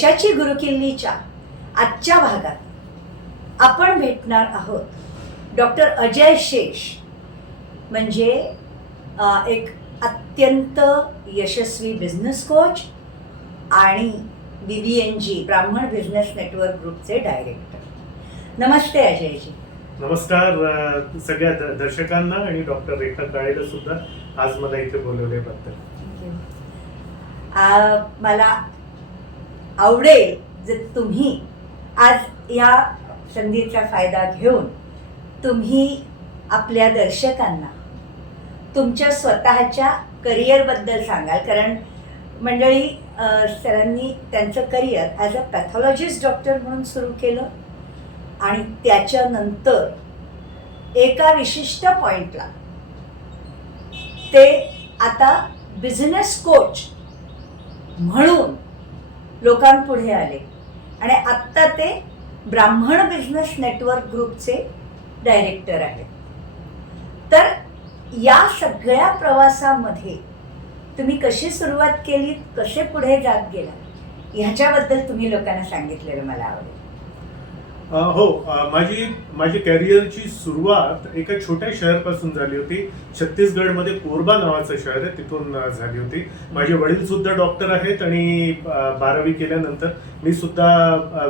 यशाची गुरुकिल्लीच्या आजच्या भागात आपण भेटणार आहोत डॉक्टर अजय शेष. म्हणजे एक अत्यंत यशस्वी बिझनेस कोच आणि BBNG ब्राह्मण बिझनेस नेटवर्क ग्रुपचे डायरेक्टर. नमस्ते अजयजी. नमस्कार सगळ्या दर्शकांना आणि डॉक्टर रेखा काळेला सुद्धा आज मला इथे बोलवल्याबद्दल. मला आवडेल जर तुम्ही आज या संधीचा फायदा घेऊन तुम्ही आपल्या दर्शकांना तुमच्या स्वतःच्या करिअरबद्दल सांगाल. कारण मंडळी, सरांनी त्यांचं career as a pathologist doctor म्हणून सुरू केलं आणि त्याच्यानंतर एका विशिष्ट पॉईंटला ते आता बिझनेस कोच म्हणून लोकांपुढे आले आणि आत्ता ते ब्राह्मण बिझनेस नेटवर्क ग्रुपचे डायरेक्टर आहेत. तर या सगळ्या प्रवासामध्ये तुम्ही कशी सुरुवात केली, कसे पुढे जात गेला, ह्याच्याबद्दल तुम्ही लोकांना सांगितलेलं मला आवडेल. माझी कॅरियरची सुरुवात एका छोट्या शहरापासून झाली होती. छत्तीसगडमध्ये कोरबा नावाचं शहर आहे, तिथून झाली होती. माझे वडील सुद्धा डॉक्टर आहेत आणि 12वी केल्यानंतर मी सुद्धा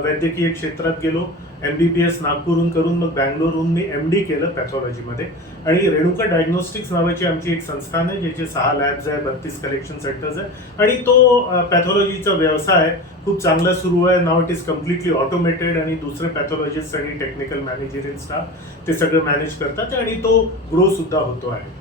वैद्यकीय क्षेत्रात गेलो. MBBS नागपूरहून करून मग बँगलोरहून मी MD केलं पॅथॉलॉजीमध्ये. आणि रेणुका डायग्नोस्टिक्स नावाची आमची एक संस्थान आहे, ज्याचे 6 लॅब्स आहे, 32 कलेक्शन सेंटर्स आहे आणि तो पॅथॉलॉजीचा व्यवसाय खूप चांगला सुरू आहे. Now it is completely automated आणि दुसरे पॅथॉलॉजिस्ट आणि टेक्निकल मॅनेजरियल स्टाफ ते सगळं मॅनेज करतात आणि तो ग्रो सुद्धा होतो आहे.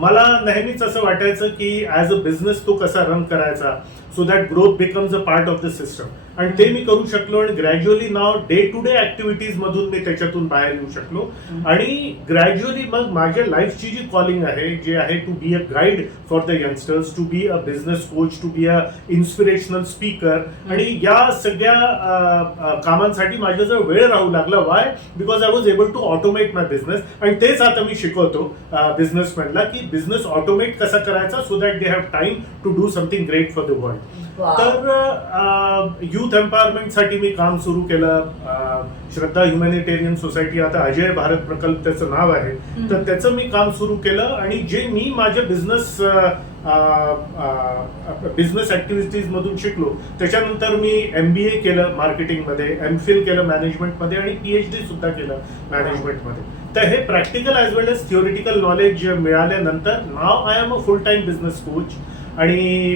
मला नेहमीच असं वाटायचं की ॲज अ बिझनेस तो कसा रन करायचा so that growth becomes a part of the system. आणि ते मी करू शकलो आणि gradually now day to day activities मधून मी त्याच्यातून बाहेर येऊ शकलो. आणि ग्रॅज्युअली मग माझ्या लाईफची जी कॉलिंग आहे, जे आहे to be a guide for the youngsters, to be a business coach, to be a inspirational speaker, आणि या सगळ्या कामांसाठी माझ्याजवळ वेळ राहू लागला. Why? Because I was able to automate my business. आणि तेच आता मी शिकवतो बिझनेसमॅनला की बिझनेस ऑटोमेट कसा करायचा so that they have time to do something great for the world. तर युथ एम्पॉवरमेंट साठी मी काम सुरू केलं. श्रद्धा ह्युमॅनिटेरियन सोसायटी, आता अजय भारत प्रकल्प त्याचं नाव आहे, तर त्याचं मी काम सुरू केलं. आणि जे मी माझ्या बिझनेस ऍक्टिव्हिटीज मधून शिकलो त्याच्यानंतर मी MBA केलं मार्केटिंगमध्ये, MPhil केलं मॅनेजमेंटमध्ये आणि PhD सुद्धा केलं मॅनेजमेंटमध्ये. तर हे practical as well as theoretical knowledge मिळाल्यानंतर नाव I am a full time business coach. आणि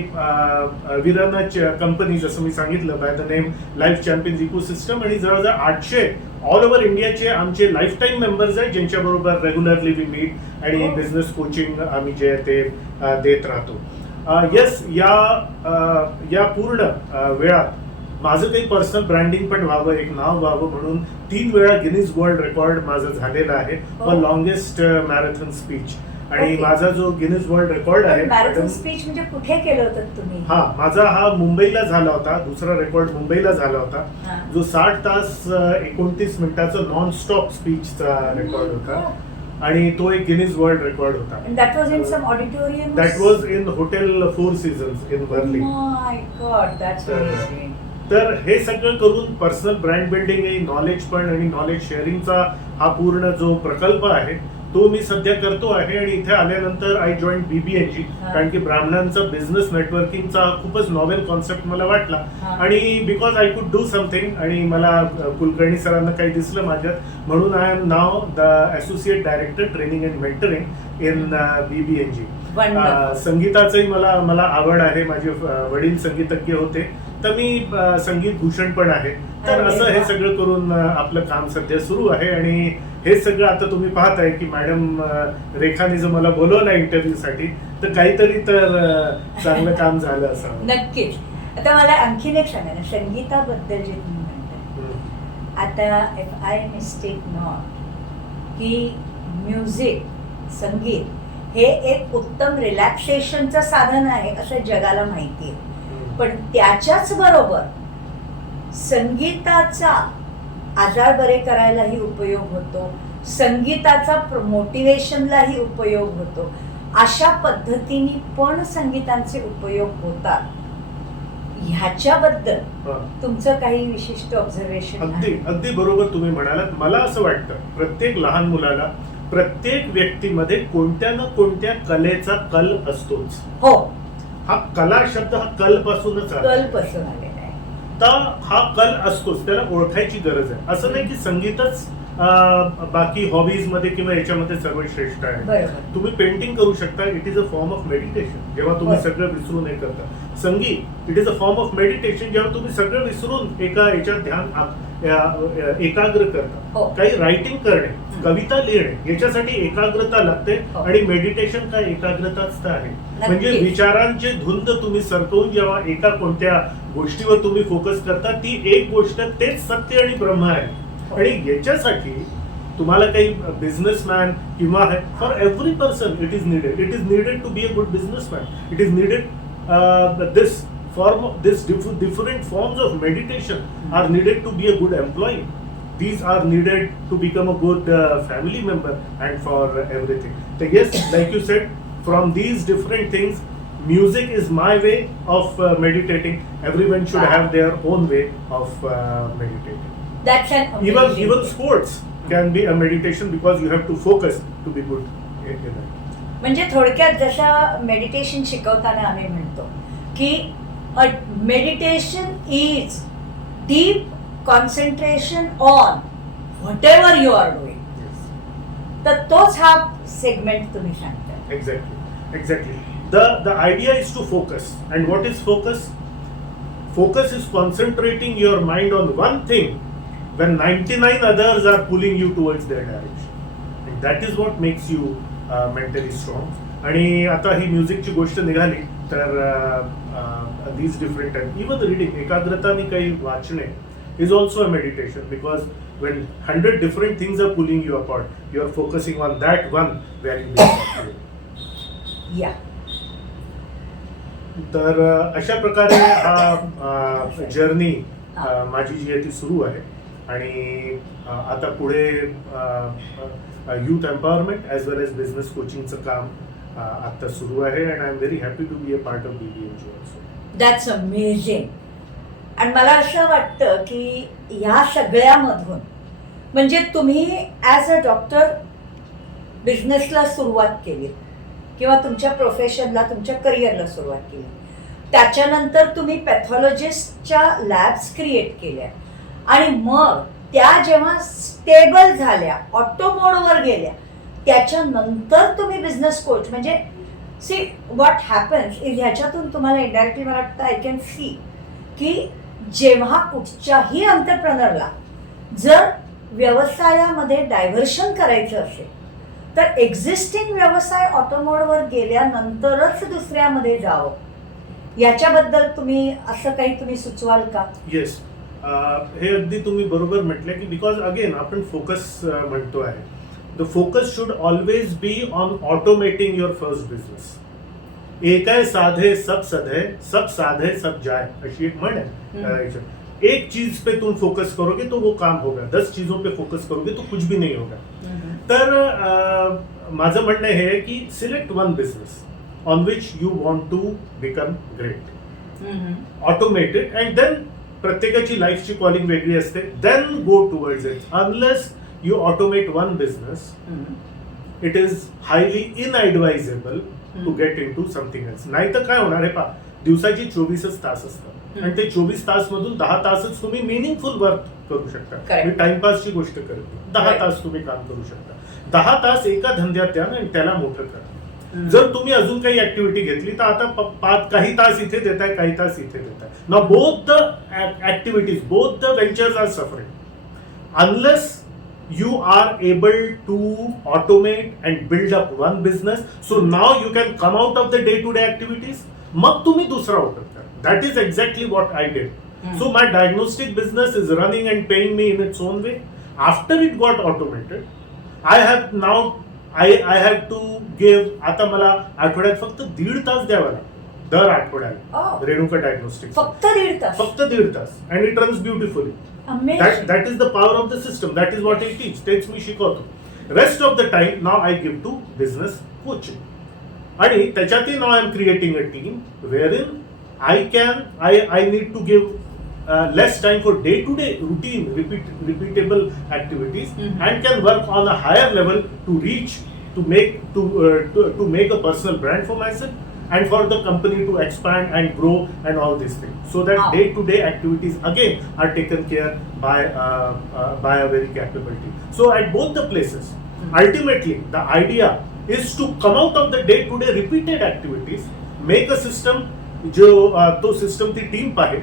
विरानाच कंपनी, जसं मी सांगितलं, by the name Life Champions ecosystem, आणि जवळजवळ 800 ऑल ओव्हर इंडियाचे आमचे लाईफ टाईम मेंबर्स आहेत, ज्यांच्याबरोबर रेग्युलरली वी मीट आणि बिझनेस कोचिंग आम्ही जे आहे ते देत राहतो. येस, या पूर्ण वेळात माझं काही पर्सनल ब्रँडिंग पण व्हावं, एक नाव व्हावं म्हणून 3 वेळा गिनीज वर्ल्ड रेकॉर्ड माझं झालेलं आहे फॉर लॉंगेस्ट मॅरेथॉन स्पीच. आणि माझा जो गिनीज वर्ल्ड रेकॉर्ड आहे, मॅरेथॉन स्पीच म्हणजे कुठे केलं होतं तुम्ही? माझा हा मुंबईला झाला होता. दुसरा रेकॉर्ड मुंबईला झाला होता, जो 60 तास 29 मिनिटाचा नॉन स्टॉप स्पीचचा रेकॉर्ड होता. आणि तो एक गिनीज वर्ल्ड रेकॉर्ड होता. That was in some auditorium? That was in hotel 4 seasons in Worli. My god, that's amazing. तर हे सगळं करून पर्सनल ब्रँड बिल्डिंग आहे, नॉलेज पण आणि नॉलेज शेअरिंगचा हा पूर्ण जो प्रकल्प आहे तो मी सध्या करतो आहे. आणि इथे आल्यानंतर आय जॉईन BBNG, कारण की ब्राह्मणांचा बिझनेस नेटवर्किंगचा खूपच नॉवेल कॉन्सेप्ट मला वाटला. आणि because I could do something, आणि मला कुलकर्णी सरांना काही दिसलं माझ्यात, म्हणून I am now the associate director training and mentoring in BBNG. संगीताचंही मला आवड आहे. माझे वडील संगीतज्ञ होते, तर मी संगीत भूषण पण आहे. तर असं हे सगळं करून आपलं काम सध्या सुरू आहे. आणि हे सगळं आता तुम्ही पाहताय की मॅडम रेखाने जर मला बोलवलं इंटरव्ह्यूसाठी, तर काहीतरी तर चांगलं काम झालं असं. नक्कीच. आता मला आणखीन एक सांगा ना, संगीताबद्दल जे तुम्ही म्हणताय, आता इफ आय मिस्टेक नॉट की म्युझिक, संगीत हे एक उत्तम रिलॅक्सेशनचं साधन आहे असं जगाला माहिती आहे. पण त्याच्याच बरोबर संगीताचा आजार बरे करायलाही उपयोग होतो, संगीताचा मोटिवेशनलाही उपयोग होतो. अशा पद्धतीने पण संगीतांचे उपयोग होतात. ह्याच्याबद्दल हा. तुमचं काही विशिष्ट ऑब्झर्वेशन अगदी अगदी बरोबर तुम्ही म्हणालात. मला असं वाटतं प्रत्येक लहान मुलाला, प्रत्येक व्यक्तीमध्ये कोणत्या ना कोणत्या कलेचा कल असतोच. हो, हा कला शब्द हा कल पासूनच आला. कलपासून आलेला आहे. तर हा कल असतोच, त्याला ओळखायची गरज आहे. असं नाही की संगीतच बाकी हॉबीज मध्ये किंवा याच्यामध्ये सर्वश्रेष्ठ आहे. बरोबर. तुम्ही पेंटिंग करू शकता, it is a form of meditation. जेव्हा तुम्ही हो. सगळं विसरून हे करता, संगीत it is a form of meditation. जेव्हा तुम्ही सगळं विसरून एका याच्यात ध्यान एकाग्र करता. हो. काही रायटिंग करणे, कविता लिहिणे, याच्यासाठी एकाग्रता लागते. हो. आणि मेडिटेशन काय एकाग्रताच तर आहे. म्हणजे नक्कीच. विचारांचे धुंद तुम्ही सरकवून जेव्हा एका कोणत्या गोष्टीवर तुम्ही फोकस करता, ती एक गोष्ट तेच सत्य आणि ब्रह्म आहे. आणि याच्यासाठी तुम्हाला काही बिझनेसमॅन किंवा for every person it is needed to be a good businessman. It is needed this different forms of meditation are needed to be a good employee. These are needed to become a good family member and for everything. So yes, like you said, from these different things, music is my way of meditating. Everyone should Wow. have their own way of meditating. That's an Even amazing thing. sports can be a meditation because you have to focus to be good in it. म्हणजे थोडक्यात जसं meditation शिकवताना आम्ही म्हणतो की meditation is deep concentration on whatever you are doing. Yes. तर तोच हा सेगमेंट तुम्ही सांगताय. Exactly. The idea is to focus. And what is focus? Focus is concentrating your mind on one thing when 99 others are pulling you towards their direction. And that is what makes you mentally strong. आणि आता ही म्युझिकची गोष्ट निघाली तर these different and even reading, एकाग्रताने काही वाचणे is also a meditation because when 100 different things are pulling you apart, you are focusing on that one where you need. या तर अशा प्रकारे हा जर्नी माझी जी आहे ती सुरू आहे. आणि आता पुढे youth empowerment as well as business कोचिंगचं काम आता सुरू आहे. And I am very happy to be a part of BBMG also. That's amazing. आणि मला असं वाटतं की ह्या सगळ्यामधून म्हणजे तुम्ही ॲज अ डॉक्टर बिझनेसला सुरुवात केली किंवा तुमच्या प्रोफेशनला, तुमच्या करिअरला सुरुवात केली. त्याच्यानंतर तुम्ही पॅथॉलॉजिस्टच्या लॅब्स क्रिएट केल्या आणि मग त्या जेव्हा स्टेबल झाल्या, ऑटो मोडवर गेल्या, त्याच्यानंतर तुम्ही बिझनेस कोच म्हणजे सी व्हॉट हॅपन्स इज ह्याच्यातून तुम्हाला इनडायरेक्टली मला वाटतं आय कॅन सी की जेव्हा कुठच्याही एंटरप्रेनरला जर व्यवसायामध्ये डायव्हर्शन करायचं असेल तर एक्झिस्टिंग व्यवसाय ऑटोमोडवर गेल्यानंतरच दुसऱ्यामध्ये जावं. याच्याबद्दल तुम्ही असं काही तुम्ही सुचवाल का? येस, हे अगदी तुम्ही बरोबर म्हटलं की बिकॉज अगेन आपण फोकस म्हणतो आहे. The focus should always be on automating your first business. एक है साधे सब सधे, सब साधे सब जाए, अशी एक म्हण आहे. एक चीज पे तुम फोकस करोगे तो वो काम होगा, 10 चीजों पे फोकस करोगे तो कुछ भी नहीं होगा. तर माझं म्हणणं हे आहे की select one business on which you want to become great, automate it and then प्रत्येकाची लाईफची कॉलिंग वेगळी असते. Then go towards it. Unless you automate one business it is highly inadvisable to get in to something else. नाही तर काय होणार आहे पहा, दिवसाची 24च तास असतात आणि ते 24 तास मधून 10 तासच तुम्ही मिनिंगफुल वर्क करू शकता. मी टाइमपासची गोष्ट करत नाही. 10 तास तुम्ही काम करू शकता. 10 तास एका धंद्यात द्या आणि त्याला मोठं करा. जर तुम्ही अजून काही ऍक्टिव्हिटी घेतली तर आता काही तास इथे देताय, काही तास इथे देताय. Now both the activities, both the ventures are suffering. Unless you are able to automate and build up one business, so now you can come out of the day-to-day activities. मग तुम्ही दुसरा ओपन करा. That is exactly what I did. So my diagnostic business is running and paying me in its own way. After it got automated, I have now I have to give. आता मला आठवड्यात फक्त 1.5 तास द्यावा लागतो दर आठवड्याला रेणुका डायग्नोस्टिक. फक्त 1.5 तास. फक्त 1.5 तास and it runs beautifully. That is the power of the system. That is what I teach. तेच मी शिकवतो. Rest of the time now I give to business coaching. आणि त्याच्यातही now I am creating a team wherein I need to give less time for day-to-day routine, repeatable activities, Mhm. and can work on a higher level to reach, to make a personal brand for myself and for the company to expand and grow and all these things. So that Wow. day-to-day activities again are taken care by a very capable team. So at both the places, ultimately the idea is to come out of the day-to-day repeated activities, make a system जो तो system ती team पाहे,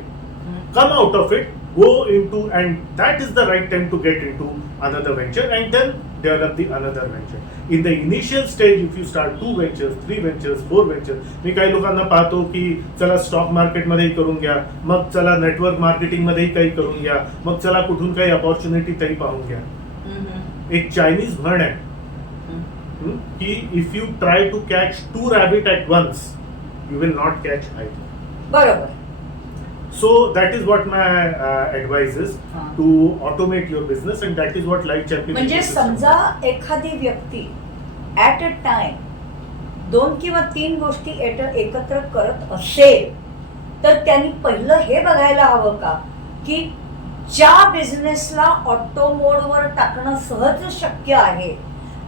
come out of it, go into, and that is the right time to get into another venture and then develop the another venture. In the initial stage, if you start 2 ventures, 3 ventures, 4 ventures, मी काही लोकांना पाहतो की चला stock मार्केटमध्येही करून घ्या, मग चला network मार्केटिंगमध्येही काही करून घ्या, मग चला कुठून काही अपॉर्च्युनिटी तरी पाहून घ्या. एक चायनीज म्हण आहे की if you try to catch 2 rabbit at once you will not catch either. बरोबर. So that is what my advice is, to automate your business, and that is what Life Champion. म्हणजे समजा एखादी व्यक्ती at a time 2 किंवा 3 गोष्टी एकत्र करत असेल तर त्यांनी पहिलं हे बघायला हवं का की ज्या बिझनेसला ऑटो मोडवर टाकणं सहज शक्य आहे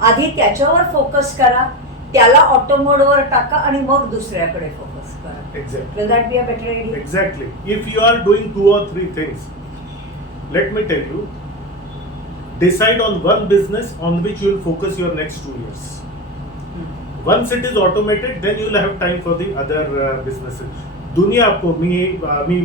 आधी त्याच्यावर फोकस करा, त्याला ऑटो मोडवर टाका आणि मग दुसऱ्याकडे फोकस करा. Exactly. Will that be a better idea? Exactly. If you are doing 2 or 3 things, let me tell you, decide on one business on which you will focus your next 2 years. Once it is automated, then you will have time for the other businesses. दुनिया आपको मी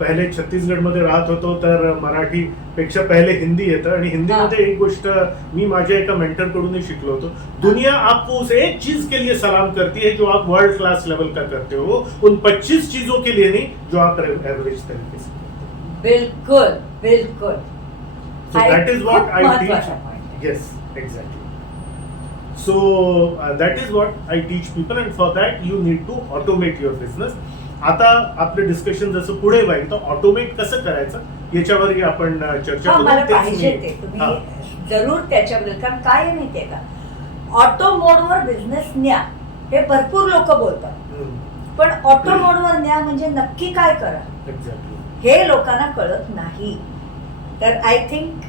पहिले छत्तीसगडमध्ये राहत होतो तर मराठी पेक्षा पहिले हिंदी येतं आणि हिंदीमध्ये एक गोष्ट मी माझ्या एका मेंटर कडूनही शिकलो होतो. दुनिया आपको उस एक चीज के लिए सलाम करती है जो आप वर्ल्ड क्लास लेवल का करते हो, उन 25 चीजों के लिए नहीं जो आप एवरेज तरीके से. बिल्कुल बिल्कुल. So that is what I teach. point. Yes, exactly. So that is what I teach people, and for that you need to automate your business. आता आपलं डिस्कशन जसं पुढे जाईल तर ऑटोमेट कसं करायचं याच्यावरही आपण चर्चा करू. मला तेच पाहिजे मी- ते हा. तुम्ही जरूर त्याच्याबद्दल, कारण काय आहे माहितीये का, ऑटो मोडवर बिझनेस न्या हे भरपूर लोक बोलतात, पण ऑटो मोडवर न्या म्हणजे नक्की काय करा एक्झॅक्टली हे लोकांना कळत नाही. तर आय थिंक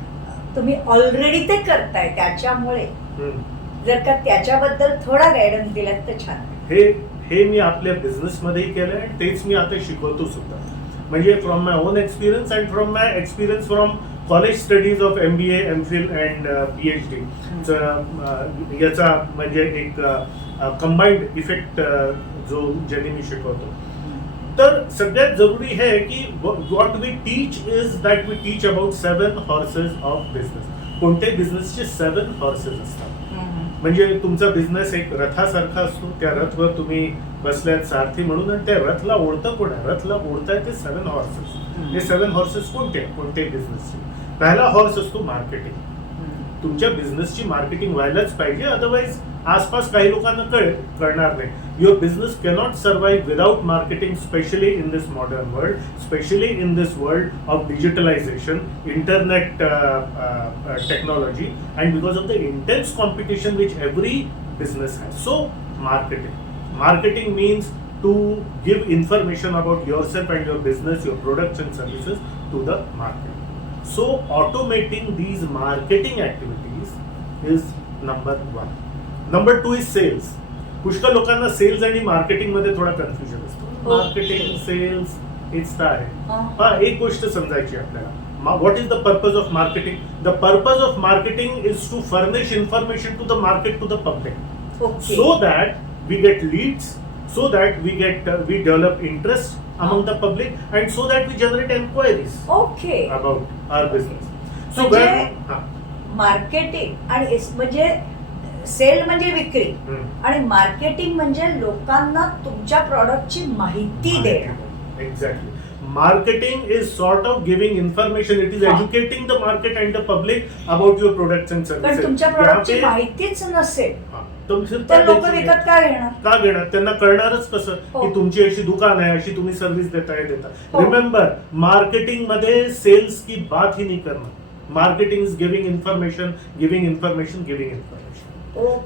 तुम्ही ऑलरेडी ते करताय, त्याच्यामुळे जर का त्याच्याबद्दल थोडा गायडन्स दिलात तर छान. हे मी आपल्या बिझनेस मध्येही केलंय आणि तेच मी आता शिकवतो सुद्धा. म्हणजे from my on experience and from my experience from college studies of MBA, MPhil and PhD याचा म्हणजे एक कंबाईंड इफेक्ट जो ज्यांनी मी शिकवतो. तर सगळ्यात जरुरी है की what we teach is that we teach about 7 horses of business. कोणत्याही बिझनेसचे 7 हॉर्सेस असतात. म्हणजे तुमचा बिझनेस एक रथासारखा असतो, त्या रथवर तुम्ही बसल्यात सारथी म्हणून, आणि त्या रथला ओढतं कोण आहे? रथला ओढताय ते 7 हॉर्सेस. हे 7 हॉर्सेस कोणत्याही बिझनेसचे. पहिला हॉर्स असतो मार्केटिंग. तुमच्या बिझनेसची मार्केटिंग व्हायलाच पाहिजे, अदरवाईज आसपास काही लोकांना कळणार नाही. Your business cannot survive without marketing, specially in this modern world, specially in this world of digitalisation, internet technology, and because of the intense competition which every business has. So marketing means to give information about yourself and your business, your products and services to the market. So automating these marketing activities is number 1. Number 2 is sales. पुष्कळ लोकांना cells आणि marketing मध्ये थोडा confusion असतो. Marketing cells हेच तर आहे. हा, एक गोष्ट समजायची आपल्याला. What is the purpose of marketing? The purpose of marketing is to furnish information to the market, to the public, Okay. so that we get leads, so that we develop interest among the public, and so that we generate inquiries okay. about our business. So म्हणजे marketing आणि म्हणजे sale म्हणजे विक्री आणि marketing म्हणजे लोकांना तुमच्या प्रॉडक्टची माहिती देणं. Exactly. Marketing is sort of giving information. It is educating the market and the public about your products and services. पण तुमच्या प्रॉडक्टची माहितीच नसेल तर लोक विकत काय घेणार? का घेणार? त्यांना कळणारच कसं की तुमची अशी दुकान आहे, अशी तुम्ही सर्व्हिस देता. रिमेंबर, मार्केटिंग मध्ये सेल्स की बात ही नहीं करना. Marketing is giving information, giving information, giving information,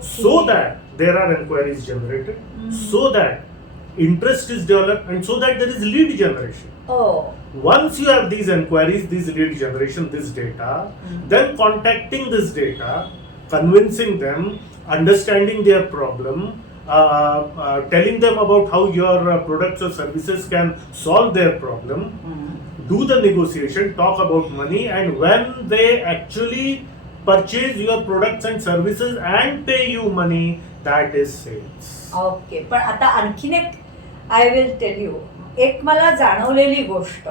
so that there are inquiries generated, so that interest is developed, and so that there is lead generation. Oh. Once you have these inquiries, these lead generation, this data, then contacting this data, convincing them, understanding their problem, telling them about how your products or services can solve their problem, do the negotiation, talk about money, and when they actually purchase your products and services and pay you money, that is sales. Okay, पण आता आणखीन एक I will tail you, एक मला जाणवलेली गोष्ट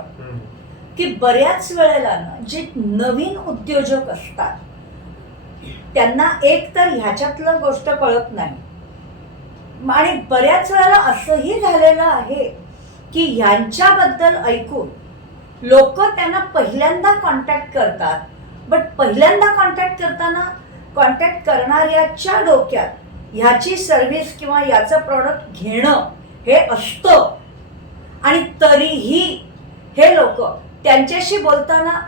की बऱ्याच वेळेला ना जे नवीन उद्योजक असतात त्यांना एक तर ह्याच्यातलं गोष्ट कळत नाही आणि बऱ्याच वेळेला असंही झालेलं आहे की ह्यांच्याबद्दल ऐकून लोक त्यांना पहिल्यांदा कॉन्टॅक्ट करतात, बट पहिल्यांदा कॉन्टॅक्ट करताना कॉन्टॅक्ट करणाऱ्याच्या डोक्यात ह्याची सर्व्हिस किंवा याचं प्रॉडक्ट घेणं हे असतं आणि तरीही हे लोक त्यांच्याशी बोलताना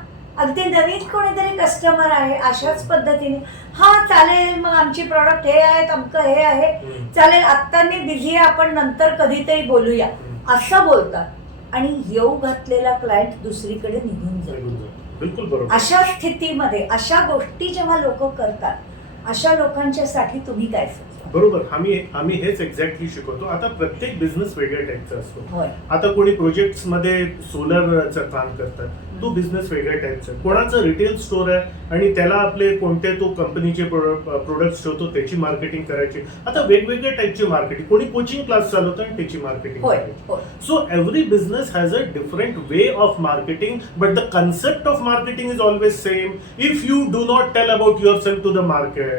अगदी नवीन कोणीतरी कस्टमर आहे अशाच पद्धतीने हा चालेल, मग आमची प्रॉडक्ट हे आहेत, अमकं हे आहे, चालेल आत्ता मी बिझी आहे, आपण नंतर कधीतरी बोलूया असं बोलतात आणि येऊ घातलेला क्लायंट दुसरीकडे निघून जातो. बिलकुल बरोबर. अशा स्थितीमध्ये अशा गोष्टी जेव्हा लोक करतात अशा लोकांच्यासाठी तुम्ही काय सुचवा? बरोबर, आम्ही हेच एक्झॅक्टली शिकवतो. आता प्रत्येक बिझनेस वेगळ्या टाईपचा असतो. होय. आता कोणी प्रोजेक्ट्स मध्ये सोलरचं काम करतात, तो बिझनेस वेगळ्या टाईपचा. कोणाचं रिटेल स्टोर आहे आणि त्याला आपले कोणते तो कंपनीचे प्रोडक्ट्स ठेवतो त्याची मार्केटिंग करायची. आता वेगवेगळ्या टाईपची मार्केटिंग, कोणी कोचिंग क्लास चालवतं आणि त्याची मार्केटिंग करायची. So every business has a different way of marketing, but the concept of marketing is always same. If you do not tell about yourself to the market,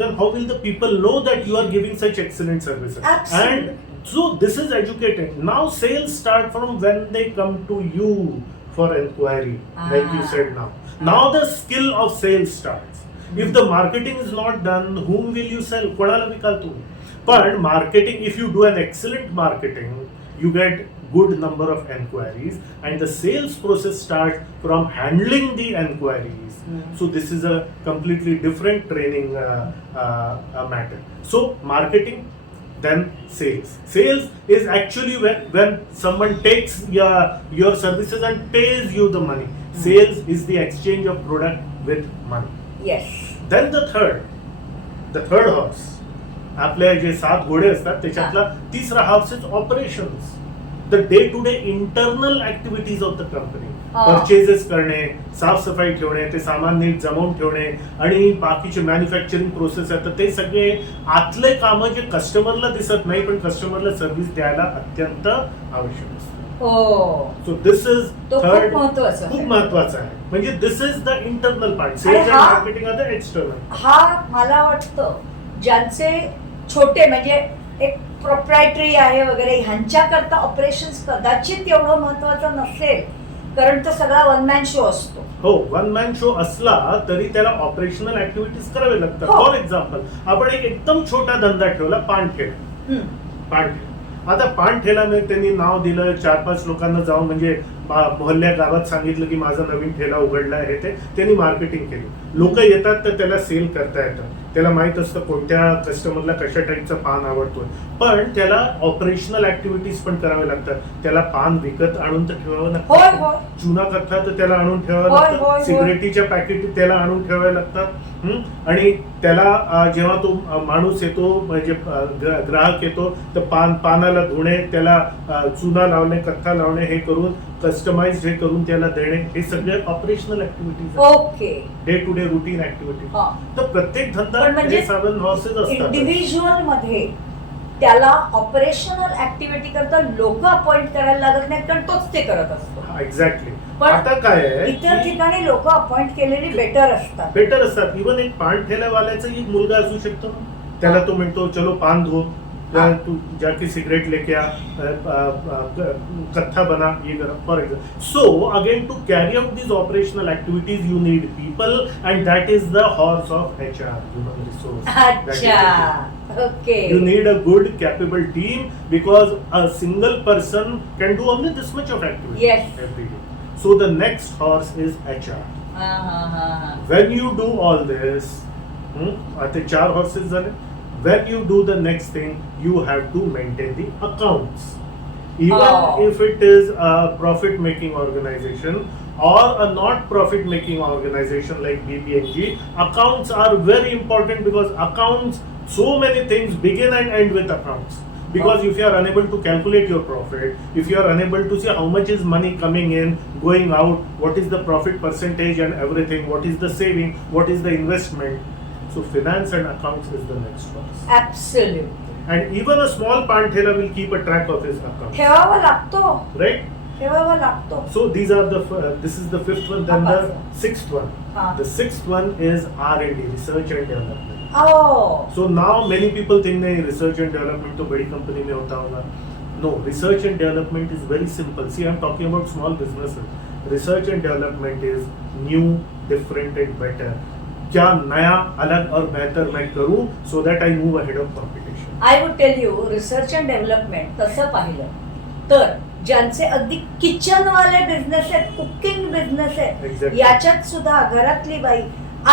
then how will the people know that you are giving such excellent services? Absolutely. And so this is educated. Now sales start from when they come to you for inquiry, like you said now. Now the skill of sales starts. If the marketing is not done, whom will you sell? कोणाला विकाल तुम्ही? पण marketing, if you do an excellent marketing, you get good number of enquiries and the sales process starts from handling the enquiries. So this is a completely different training matter. So marketing, then sales. Sales is actually when someone takes your services and pays you the money. Sales is the exchange of product with money. Yes. Then the third horse, आपले जे 7 घोडे असतात त्याच्यातला तिसरा horse is operations. The day-to-day internal activities of the company. Purchases करणे, साफसफाई ठेवणे, ते सामान नीट जमवून ठेवणे आणि बाकीचे मॅन्युफॅक्चरिंग प्रोसेस आहेत ते सगळे आतले कामं जे कस्टमरला दिसत नाही पण कस्टमरला सर्व्हिस द्यायला अत्यंत आवश्यक असतं. सो दिस इज थर्ड, खूप महत्वाचं आहे. म्हणजे this is the internal part. Sales and marketing are the external. हा मला वाटतं ज्यांचे छोटे म्हणजे एक प्रोप्रायटरी आहे वगैरे ह्यांच्याकरता ऑपरेशन्स कदाचित एवढं महत्वाचं नसेल कारण तो सगळा वन मॅन शो असतो. हो, वन मॅन शो असला तरी त्याला ऑपरेशनल ऍक्टिव्हिटीज करावे लागतात. फॉर एक्झाम्पल आपण एक एकदम छोटा धंदा ठेवला, पानठेला. आता पानठेला त्यांनी नाव दिलं, 4-5 लोकांना जाऊन म्हणजे मोहल्ल्या गावात सांगितलं की माझा नवीन ठेला उघडला आहे, ते त्यांनी मार्केटिंग केली. लोक येतात तर त्याला सेल करता येतं, त्याला माहित असतं कोणत्या कस्टमरला कशा टाईपचं पान आवडतोय. पण त्याला ऑपरेशनल ऍक्टिव्हिटीज पण करावे लागतात. त्याला पान विकत आणून तर ठेवावं लागतं, चुना कथा तर त्याला आणून ठेवावं लागतं, सिगरेटीच्या पॅकेट त्याला आणून ठेवावे लागतात. आणि त्याला जेव्हा तो माणूस येतो म्हणजे ग्राहक येतो तर पानाला धुणे, त्याला चुना लावणे, कथा लावणे, हे करून कस्टमाइज हे करून त्याला देणे, हे सगळे operational activities. Okay. Day to day routine activity. तर प्रत्येक धंदा म्हणजे 7 हॉर्सेस असतात. इंडिव्हिज्युअल मध्ये त्याला ऑपरेशनल ऍक्टिव्हिटी करता लोक अपॉइंट करायला लागत नाहीत कारण तोच ते करत असतो. एक्झॅक्टली. पण आता काय आहे, इतर ठिकाणी लोक अपॉइंट केलेली बेटर असतात. इव्हन एक पान ठेल्यावाल्याचा एक मुलगा असू शकतो, त्याला तो म्हणतो चलो पान धो, तू जाके सिगरेट लेके आ, कथा बना, ये करा, for example. So again to carry out these operational activities you need people and that is the horse of HR, human resource. अच्छा. Okay. You need a good, capable team because a single person can do only this much of activity every day. So the next horse is HR. When you do all this, आता 4 horses झाले. when you do the next thing, you have to maintain the accounts. Even Oh. if it is a profit making organization or a not profit making organization like BBNG, accounts are very important, because accounts, so many things begin and end with accounts. Because if you are unable to calculate your profit, if you are unable to see how much is money coming in, going out, what is the profit percentage and everything, what is the saving, what is the investment, so finance and accounts is the next one. Absolute. And even a small panthela will keep a track of his accounts, ठेवावा लागतो, right? ठेवावा लागतो. So these are this is the fifth one. Then the Apart. sixth one. हाँ. The sixth one is R&D, research and development. Oh. So now many people think that research and development तो बड़ी company में होता होगा. No, research and development is very simple. See, I'm talking about small businesses. Research and development is new, different and better. क्या नया, अलग और बेहतर मैं करूं, so that I move ahead of competition. I would tell you, research and development तसं पाहिलं तर ज्यांचे अगदी किचन वाले बिझनेस आहेत, कुकिंग बिझनेस आहे, Exactly. याच्यात सुद्धा घरातली बाई,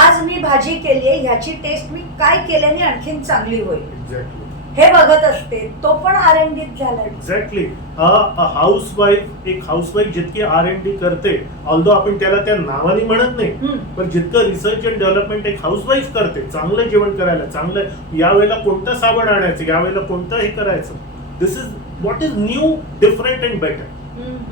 आज मी भाजी केली आहे, ह्याची टेस्ट मी काय केल्याने आणखीन चांगली होईल Exactly. हे बघत असते, तो पण R&D झाला. एक्झॅक्टली. हाऊसवाईफ, एक हाऊसवाईफ जितकी R&D करते, ऑल्दो आपण त्याला त्या नावाने म्हणत नाही, पण जितकं रिसर्च अँड डेव्हलपमेंट एक हाऊसवाईफ करते, चांगलं जेवण करायला, चांगलं यावेळेला कोणतं साबण आणायचं, यावेळेला कोणतं हे करायचं, this is what is new, different and better,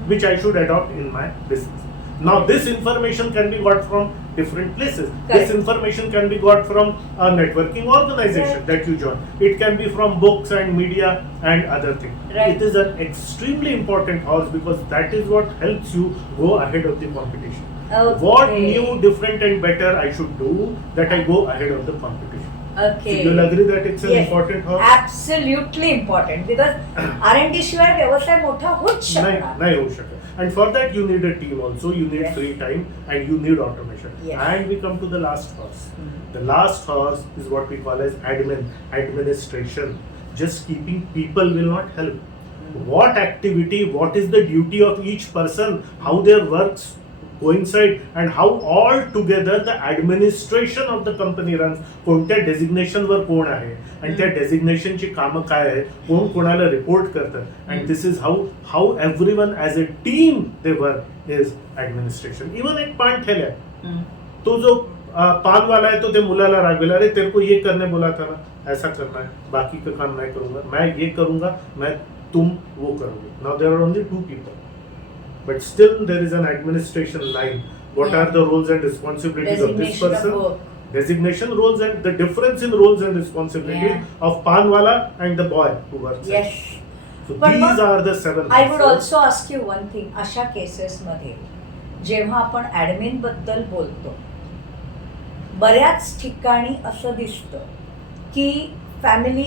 which I should adopt in my business. Now this information can be got from different places. Correct. This information can be got from a networking organization Right. that you join. It can be from books and media and other things. Right. It is an extremely important house, because that is what helps you go ahead of the competition. Okay. What new, different and better I should do that I go ahead of the competition. Okay. So you'll agree that it's an Yes. important house? Absolutely important, because R&D शिवाय व्यवसाय मोठा होत नाही शकणार. नाही होऊ शकत. And for that you need a team also, you need Yes. free time and you need automation. Yes. And we come to the last horse. Mhm. The last horse is what we call as administration. Just keeping people will not help. What activity, what is the duty of each person, how their works coincide, and how all together the administration of the company runs. कोणत्या designation वर कोण आहे आणि त्या डेझिग्नेशनची कामं काय आहे, कोण कोणाला रिपोर्ट करतं, and this is how everyone as a team they work is administration. Even एक पान ठेला है, तो जो पान वाला है तो ते मुलाला रागवेला, अरे तेरे को ये करने बोला था ना, ऐसा करना है, बाकी का काम नहीं करूंगा, मैं ये करूंगा, मैं तुम वो करोगे. Now there are only 2 people, but still there is an administration line. What Yeah. are the roles and responsibilities of this Designation of person? work. Designation, roles and the difference in roles and responsibilities Yeah. of panwala and the boy who works. there. Yes. So But these ma'am, are the 7. I would horses. Also ask you one thing. अशा केसेसमध्ये जेव्हा आपण admin बद्दल बोलतो, बऱ्याच ठिकाणी असं दिसतं की फॅमिली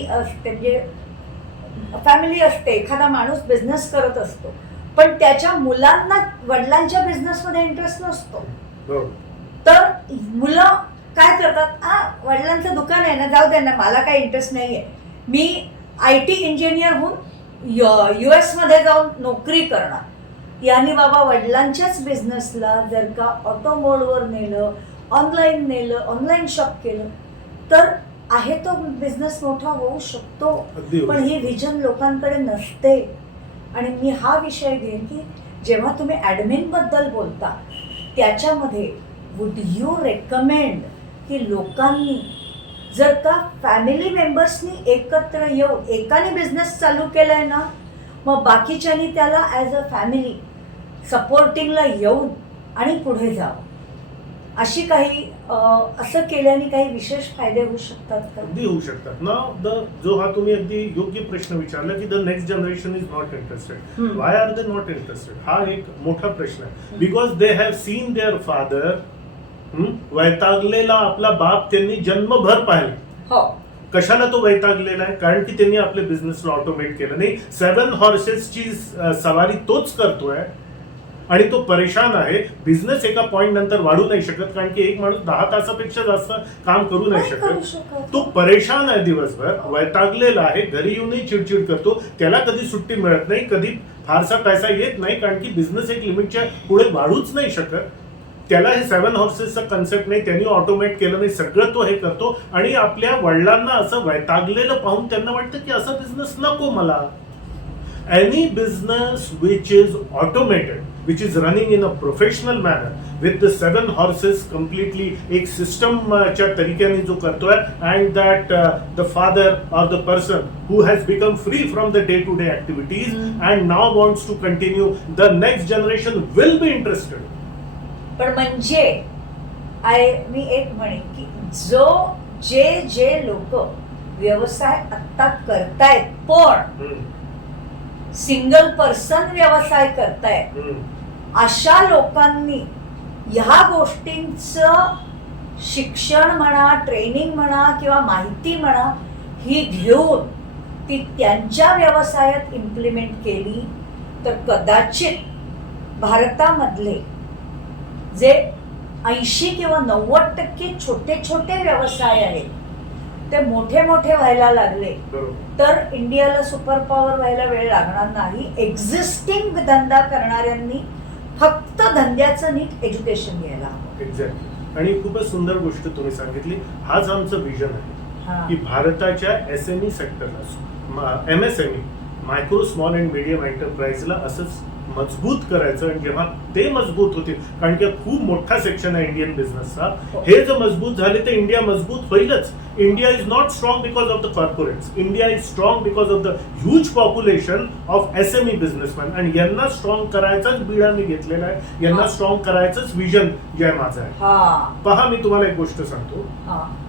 असते, एखादा माणूस बिझनेस करत असतो, पण त्याच्या मुलांना वडिलांच्या बिझनेसमध्ये इंटरेस्ट नसतो. बरोबर. तर मुलं काय करतात, वडिलांचं दुकान आहे ना, जाऊ द्या ना, मला काही इंटरेस्ट नाही आहे, मी IT इंजिनियर होऊन US मध्ये जाऊन नोकरी करणार. यांनी बाबा वडिलांच्याच बिझनेसला जर का ऑटो मोडवर नेलं, ऑनलाईन शॉप केलं, तर आहे तो बिझनेस मोठा होऊ शकतो. अगदी होऊ पण ही व्हिजन लोकांकडे नसते. आणि मी हा विषय घेईन की जेव्हा तुम्ही ॲडमिन बद्दल बोलता, त्याच्यामध्ये वुड यू रेकमेंड की लोकांनी जर का फॅमिली मेंबर्सनी एकत्र येऊन एकाने बिझनेस चालू केलाय ना, मग बाकीच्यांनी त्याला ॲज अ फॅमिली सपोर्टिंगला येऊन आणि पुढे जावं, अशी काही असं केल्याने काही विशेष फायदे होऊ शकतात का? अगदी होऊ शकतात ना. जो हा तुम्ही अगदी योग्य प्रश्न विचारला की the next generation is not interested. Why are they not interested, हा एक मोठा प्रश्न आहे. Because they have seen their father, वैतागलेला आपला बाप त्यांनी जन्मभर पाहिला. हो. कशाला तो वैतागलेला आहे? कारण की त्यांनी आपल्या बिझनेसला ऑटोमेट केलं नाही. 7 हॉर्सेसची सवारी तोच करतोय आणि तो परेशान आहे. बिझनेस एका पॉइंट नंतर वाढू नाही शकत, कारण की एक माणूस 10 तासापेक्षा जास्त काम करू नाही शकत. तो परेशान आहे, दिवसभर वैतागलेला आहे, घरी येऊनही चिडचिड करतो, त्याला कधी सुट्टी मिळत नाही, कधी फारसा पैसा येत नाही, कारण की बिझनेस एक लिमिटच्या पुढे वाढूच नाही शकत. त्याला हे 7 हॉर्सेसचा कन्सेप्ट नाही, त्यांनी ऑटोमेट केलं नाही, सगळं तो हे करतो आणि आपल्या वडिलांना असं वैतागलेलं पाहून त्यांना वाटतं की असा बिझनेस नको मला. Any business which is automated, which is running in a professional manner with the 7 horses completely एक system च्या तरीक्याने जो करतोय, and that the father or the person who has become free from the day-to-day activities and now wants to continue, the next generation will be interested. पण म्हणजे मी एक म्हणेन की जे लोक व्यवसाय आत्ता करतायत पण सिंगल पर्सन व्यवसाय करतायत, अशा लोकांनी ह्या गोष्टींचं शिक्षण म्हणा, ट्रेनिंग म्हणा किंवा माहिती म्हणा ही घेऊन ती त्यांच्या व्यवसायात इम्प्लिमेंट केली तर कदाचित भारतामधले जे 80 किंवा 90% छोटे छोटे व्यवसाय आहेत ते मोठे व्हायला लागले तर इंडियाला सुपर पॉवर व्हायला वेळ लागणार नाही. एक्झिस्टिंग धंदा करणाऱ्यांनी फक्त धंद्याचं नीट एज्युकेशन घ्यायला हवं. एक्झॅक्टली. आणि खूपच सुंदर गोष्ट तुम्ही सांगितली. हाच आमचं विजन आहे की भारताच्या SME सेक्टरला, MSME micro small and medium एंटरप्राइजला असंच मजबूत करायचं. आणि जेव्हा ते मजबूत होतील, कारण की खूप मोठा सेक्शन आहे इंडियन बिझनेसचा, हे जर मजबूत झाले तर इंडिया मजबूत होईलच. India is not strong because of the corporates, India is strong because of the huge population of SME businessman. आणि यांना स्ट्रॉंग करायचाच बिडा मी घेतलेला आहे, यांना स्ट्रॉंग करायचंच विजन जे आहे माझं आहे. पहा, मी तुम्हाला एक गोष्ट सांगतो.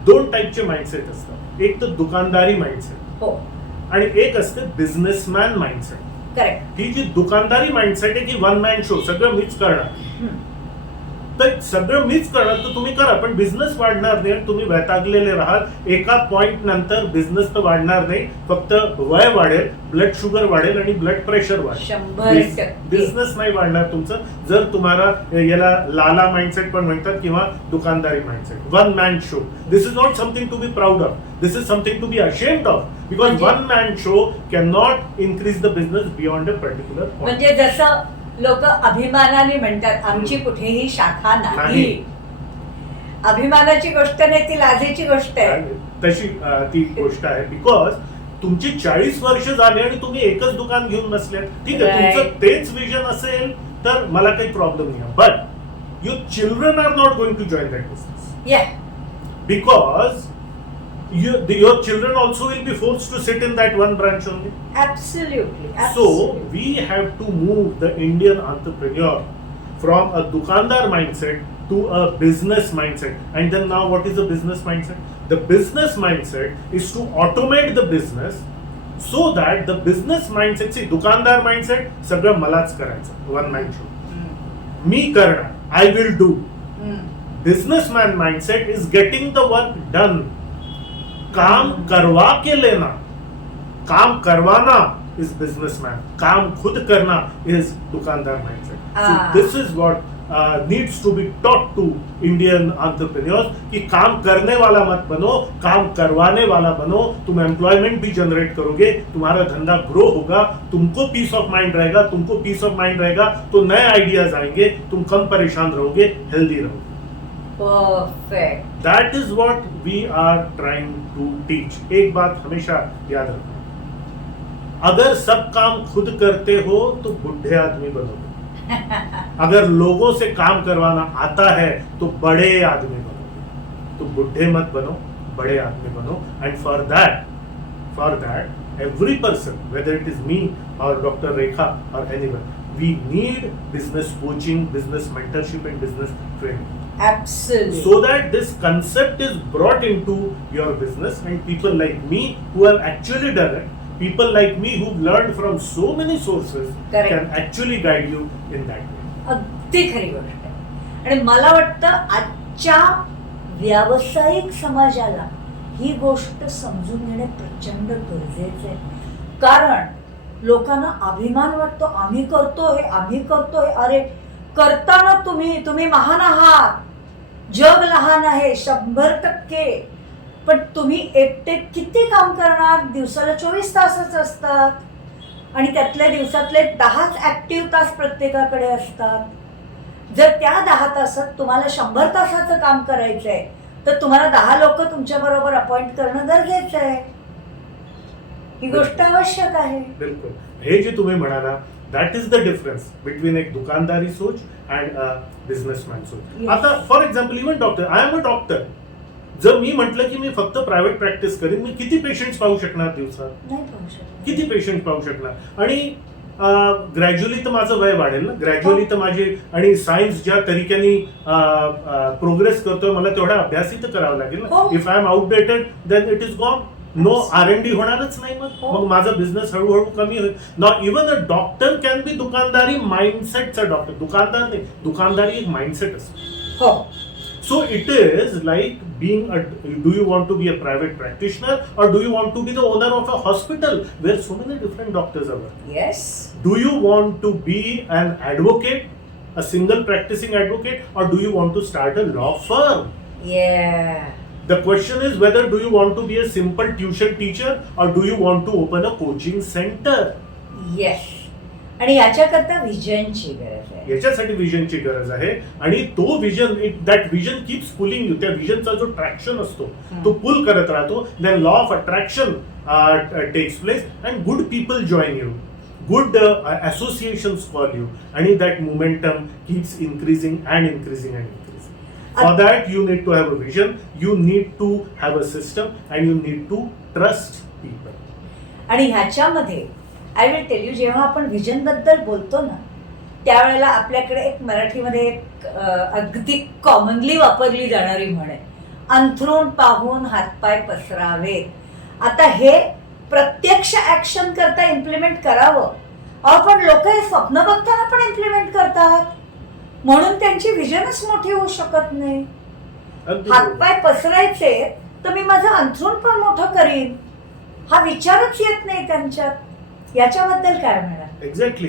2 टाईपचे माइंडसेट असतात. एक तर दुकानदारी माइंडसेट आणि एक असते बिझनेसमॅन माइंडसेट. करेक्ट. ही जी दुकानदारी माइंडसेट आहे की वन मॅन शो, सगळं मीच करणार, तर सगळं मीच करणार तर तुम्ही करा, पण बिझनेस वाढणार नाही. तुम्ही वैतागलेले राहाल. एका पॉइंट नंतर बिझनेस तर वाढणार नाही, फक्त वय वाढेल, ब्लड शुगर वाढेल आणि ब्लड प्रेशर वाढेल. 100% बिझनेस नाही वाढणार तुमचं. जर तुम्हाला याला लाला माइंडसेट पण म्हणतात किंवा दुकानदारी mindset, one man show, this is not something to be proud of, this is something to be ashamed of, because one man show can not increase the business beyond a particular point. म्हणजे जसं लोक अभिमानाने म्हणतात आमची कुठेही शाखा नाही, अभिमानाची गोष्ट नाही, ती लाजेची गोष्ट आहे. तशी ती गोष्ट आहे. बिकॉज तुमची 40 वर्ष झाली आणि तुम्ही एकच दुकान घेऊन बसले. ठीक आहे, तुमचं तेच विजन असेल तर मला काही प्रॉब्लेम नाही, but your children are not going to join that business because your children also will be forced to sit in that one branch only. Absolutely. So we have to move the Indian entrepreneur from a dukandar mindset to a business mindset. And then now what is the business mindset? The business mindset is to automate the business so that the business mindset, see, dukandar mindset सगळं मलाच करायचं, one man show, मी करणार, I will do. Businessman mindset is getting the work done. काम करवा के लेना, काम करवाना is businessman, काम खुद करना इज दुकानदार mindset. So this is what needs to be taught to Indian entrepreneurs कि काम करने वाला मत बनो, काम करवाने वाला बनो. तुम एम्प्लॉयमेंट भी जनरेट करोगे, तुम्हारा धंधा ग्रो होगा, तुमको पीस ऑफ माइंड रहेगा, तुमको पीस ऑफ माइंड रहेगा तो नए आइडियाज आएंगे, तुम कम परेशान रहोगे, हेल्दी रहोगे. Perfect. That is what we are trying to teach. एक बात हमेशा याद रखना, अगर सब काम खुद करते हो तो बुढ़े आदमी बनोगे. अगर लोगों से काम करवाना आता है तो बड़े आदमी बनोगे. तो बुढ़े मत बनो, बड़े आदमी बनो. And for that, every person, whether it is me or Dr. Rekha or anyone, we need business coaching, business mentorship and business training. Absolutely. So that this concept is brought into your business and people like me who have actually done it, people like me who've learned from so many sources, Correct. can actually guide you in that way. अगदी खरी गोष्ट आहे. आणि मला वाटतं आजच्या व्यावसायिक समाजाला ही गोष्ट समजून घेणे प्रचंड गरजेचे आहे. कारण लोकांना अभिमान वाटतो, आम्ही करतोय. अरे करताना तुम्ही महान आहात, जग लहान आहे 100%, पण तुम्ही एकटे किती काम करणार? दिवसाला 24 तासच असतात आणि त्यातल्या दिवसातले 10च ऍक्टिव्ह तास प्रत्येकाकडे असतात. जर त्या 10 तासात तुम्हाला 100 तासाचं काम करायचं आहे तर तुम्हाला 10 लोक तुमच्या बरोबर अपॉइंट करणं गरजेचं आहे. ही गोष्ट आवश्यक आहे. बिलकुल. हे जे तुम्ही म्हणाला that is the difference between एक दुकानदारी सोच अँड अ बिझनेसमॅन सोच. Yes. आता for example even doctor, I am a doctor. जर मी म्हटलं की मी फक्त प्रायव्हेट प्रॅक्टिस करेन, मी किती पेशंट्स पाहू शकणार दिवसात? नाही पाहू शकत. किती पेशंट पाहू शकणार? आणि ग्रॅज्युअली तर माझं वय वाढेल ना, ग्रॅज्युअली तर माझे, आणि सायन्स ज्या तरीक्याने प्रोग्रेस करतोय मला तेवढा अभ्यासही तर करावा लागेल ना. हो. If I am outdated then it is gone. No R&D होणारच नाही. हो. मग माझा बिझनेस हळूहळू कमी होईल. Now even a doctor can be दुकानदारी माइंडसेटचा डॉक्टर. दुकानदार नाही, दुकानदारी एक माइंडसेट असतो. हो. So it is like being do you want to be a private practitioner or do you want to be the owner of a hospital where so many different doctors are working? Yes. Do you want to be an advocate, a single practicing advocate, or do you want to start a law firm? Yeah. The question is whether do you want to be a simple tuition teacher or do you want to open a coaching center? Yes. आणि याच्याकरता विजनची गरज आहे. याच्यासाठी विजनची गरज आहे. आणि तो vision, that vision keeps pulling you. त्या विजनचा जो ट्रॅक्शन असतो तो पुल करत राहतो. Then law of attraction takes place and good people join you, good associations call you, आणि that momentum keeps increasing and increasing and increasing. For that you need to have a vision, you need to have a system, and you need to trust people. आणि ह्याच्यामध्ये I will tail you, जेव्हा आपण vision बद्दल बोलतो ना त्यावेळेला आपल्याकडे एक मराठीमध्ये एक अगदी कॉमनली वापरली जाणारी म्हण आहे, अंथरूण पाहून हातपाय पसरावेत. आता हे प्रत्यक्ष ऍक्शन करता इम्प्लिमेंट करावं, पण लोक हे स्वप्न बघताना पण इम्प्लिमेंट करतात, म्हणून त्यांची विजनच मोठी होऊ शकत नाही. हातपाय पसरायचे तर मी माझं अंथरूण पण मोठं करीन, हा विचारच येत नाही त्यांच्यात. याच्याबद्दल काय म्हणाल? एक्झॅक्टली.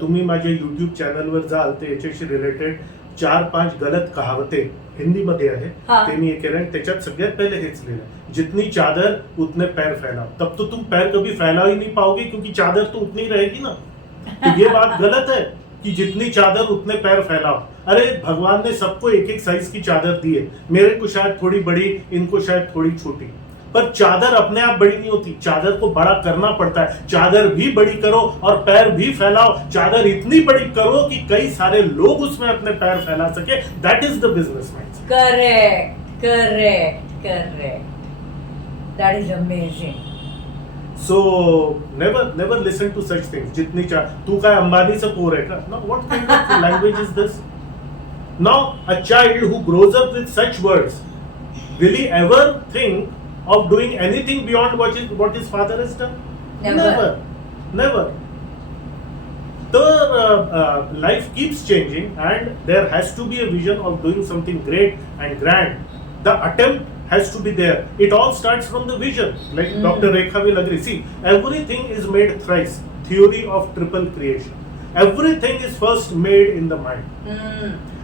तुम्ही माझ्या युट्यूब चॅनलवर जाल तर याच्याशी रिलेटेड 4-5 गलत कहावते हिंदीमध्ये आहे, ते मी केलं. आणि त्याच्यात सगळ्यात पहिले हेच लिहिलं, जितनी चादर उतने पैर फैलाओ. तब तो तुम पैर कभी फैला ही नहीं पाओगे क्योंकि चादर तो उतनी रहेगी ना. तो ये बात गलत है कि जितनी चादर उतने पैर फैलाओ. अरे भगवान ने सबको एक एक साइज की चादर दी है. मेरे को शायद थोड़ी बड़ी, इनको शायद थोड़ी छोटी, पर चादर अपने आप बड़ी नहीं होती. चादर को बड़ा करना पड़ता है. चादर भी बड़ी करो और पैर भी फैलाओ. चादर इतनी बड़ी करो कि कई सारे लोग उसमें अपने पैर फैला सके. That is the business mindset. Correct correct correct. That is amazing. So never listen to such things. जितनी तू काय अंबानीचं पोर आहे का? No. What kind of language is this? Now a child who grows up with such words, will he ever think of doing anything beyond what his father has done? Never. The life keeps changing and there has to be a vision of doing something great and grand. The attempt has to be there. It all starts from the vision. Like Dr. Rekha will agree. See, everything is made thrice. Theory of triple creation. Everything is first made in the mind.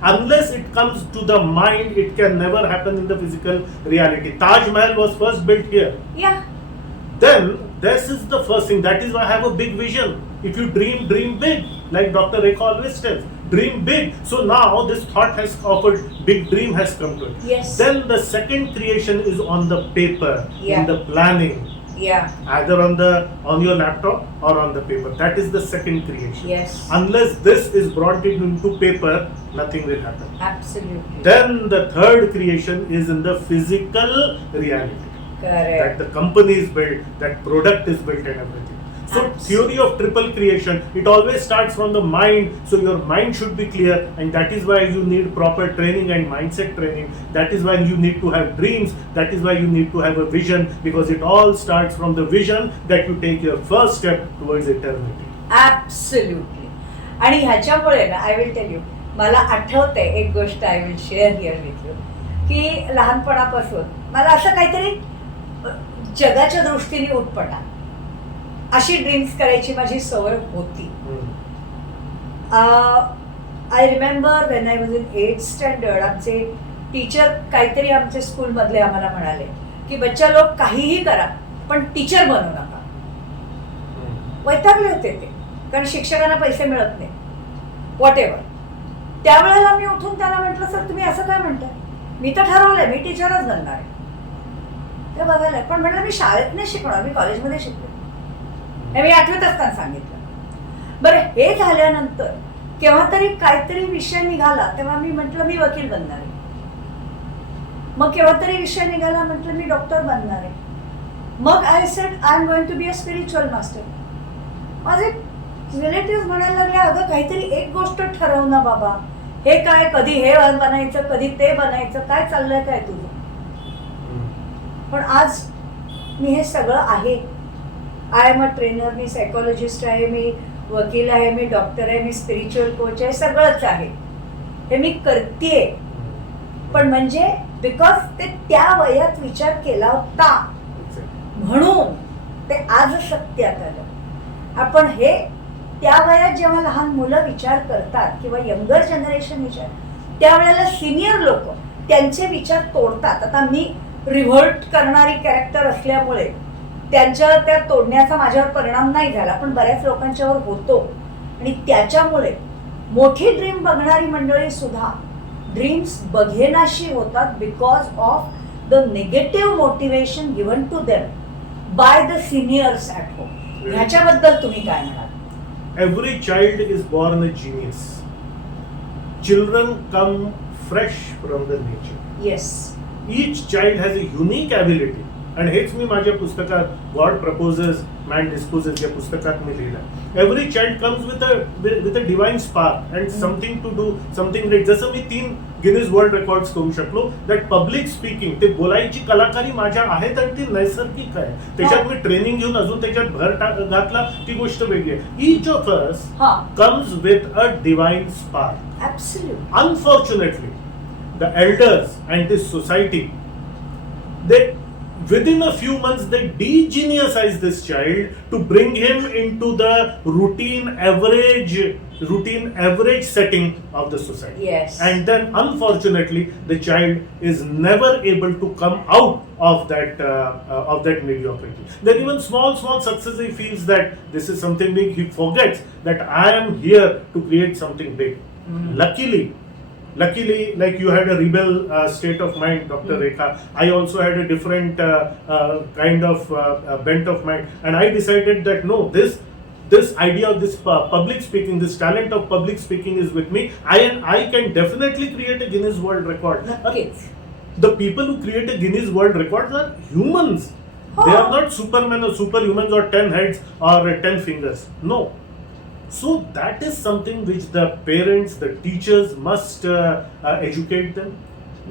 Unless it comes to the mind, it can never happen in the physical reality. Taj Mahal was first built here. Yeah. Then this is the first thing. That is why I have a big vision. If you dream, dream big. Like Dr. Rekha always tells, dream big. So now this thought has offered, big dream has come to it. Yes. Then the second creation is on the paper, in the planning. Yeah. Either on your laptop or on the paper. That is the second creation. Yes. Unless this is brought into paper, nothing will happen. Absolutely. Then the third creation is in the physical reality. Correct. That the company is built, that product is built and everything. So theory of triple creation, it always starts from the mind. So your mind should be clear, and that is why you need proper training and mindset training. That is why you need to have dreams. That is why you need to have a vision, because it all starts from the vision that you take your first step towards eternity. Absolutely. आणि ह्याच्यामुळे ना I will tail you, मला आठवते एक गोष्ट, I will share here with you, की लहानपणापासून मला असं काहीतरी जगाच्या दृष्टीने उठपटा अशी ड्रीम्स करायची माझी सवय होती. I remember when I was in 8th standard, आमचे टीचर काहीतरी आमच्या स्कूलमधले आम्हाला म्हणाले की बच्चा लोक काहीही करा पण टीचर बनू नका. वैतागले होते ते, कारण शिक्षकांना पैसे मिळत नाही, व्हॉट एव्हर. त्यावेळेला मी उठून त्याला म्हटलं, सर तुम्ही असं काय म्हणताय, मी तर ठरवलंय मी टीचरच बनणार आहे. ते बघायला पण म्हटलं मी शाळेत नाही शिकणार, मी कॉलेजमध्ये शिकले. हे मी 8वीत असताना सांगितलं. बरं, हे झाल्यानंतर केव्हा तरी काहीतरी विषय निघाला तेव्हा मी म्हटलं मी वकील बनणार आहे. मग केव्हा तरी विषय निघाला, म्हटलं मी डॉक्टर बनणार आहे. मग I said I am going to be a spiritual master. माझे रिलेटिव्ह म्हणायला लागले, अगं काहीतरी एक गोष्ट ठरव ना बाबा, हे काय कधी हे बनायचं कधी ते बनायचं, काय चाललंय काय तुझं. पण आज मी हे सगळं आहे. I am a trainer, me psychologist आहे, मी वकील आहे, मी डॉक्टर आहे, मी स्पिरिच्युअल कोच आहे, सगळंच आहे. हे मी करतेय. पण म्हणजे बिकॉज ते त्या वयात विचार केला होता म्हणून ते आज सत्यात आलं. आपण हे त्या वयात जेव्हा लहान मुलं विचार करतात किंवा यंगर जनरेशन विचार, त्यावेळेला सिनियर लोक त्यांचे विचार तोडतात. आता मी रिव्होल्ट करणारी कॅरेक्टर असल्यामुळे त्यांच्या त्या तोडण्याचा माझ्यावर परिणाम नाही झाला, पण बऱ्याच लोकांच्यावर होतो. आणि त्याच्यामुळे मोठी ड्रीम बघणारी मंडळी सुद्धा ड्रीम्स बघेनाशी होतात because of the negative motivation given to them by the seniors at home. ह्याच्याबद्दल तुम्ही काय म्हणाल? Every child is born a genius. Children come fresh from the nature. Yes. Each child has a unique ability. आणि हेच मी माझ्या पुस्तकात God proposes man dispossess या पुस्तकात मी लिहिलं. Every child comes with a divine spark and something to do something great. जसं मी 3 गिनीज वर्ल्ड रेकॉर्ड्स करू शकलो, दॅट पब्लिक स्पीकिंग, ते बोलायची कलाकारी माझ्या आहेत आणि ती नैसर्गिक आहे. त्याच्यात मी ट्रेनिंग घेऊन अजून त्याच्यात भर घातला ती गोष्ट वेगळी आहे. Each of us comes with a divine spark. Absolutely. Unfortunately, the elders and this society, they within a few months they de-geniusize this child to bring him into the routine average setting of the society. Yes. And then unfortunately the child is never able to come out of that mediocrity. Then even small success, he feels that this is something big. He forgets that I am here to create something big. Luckily, like you had a rebel state of mind, Dr. Rekha, I also had a different kind of bent of mind, and I decided that no, this idea of this public speaking, this talent of public speaking is with me. I can definitely create a Guinness World Record. The people who create a Guinness World Records are humans. They are not supermen or superhumans or 10 heads or 10 fingers. No. So that is something which the parents, the teachers must educate them.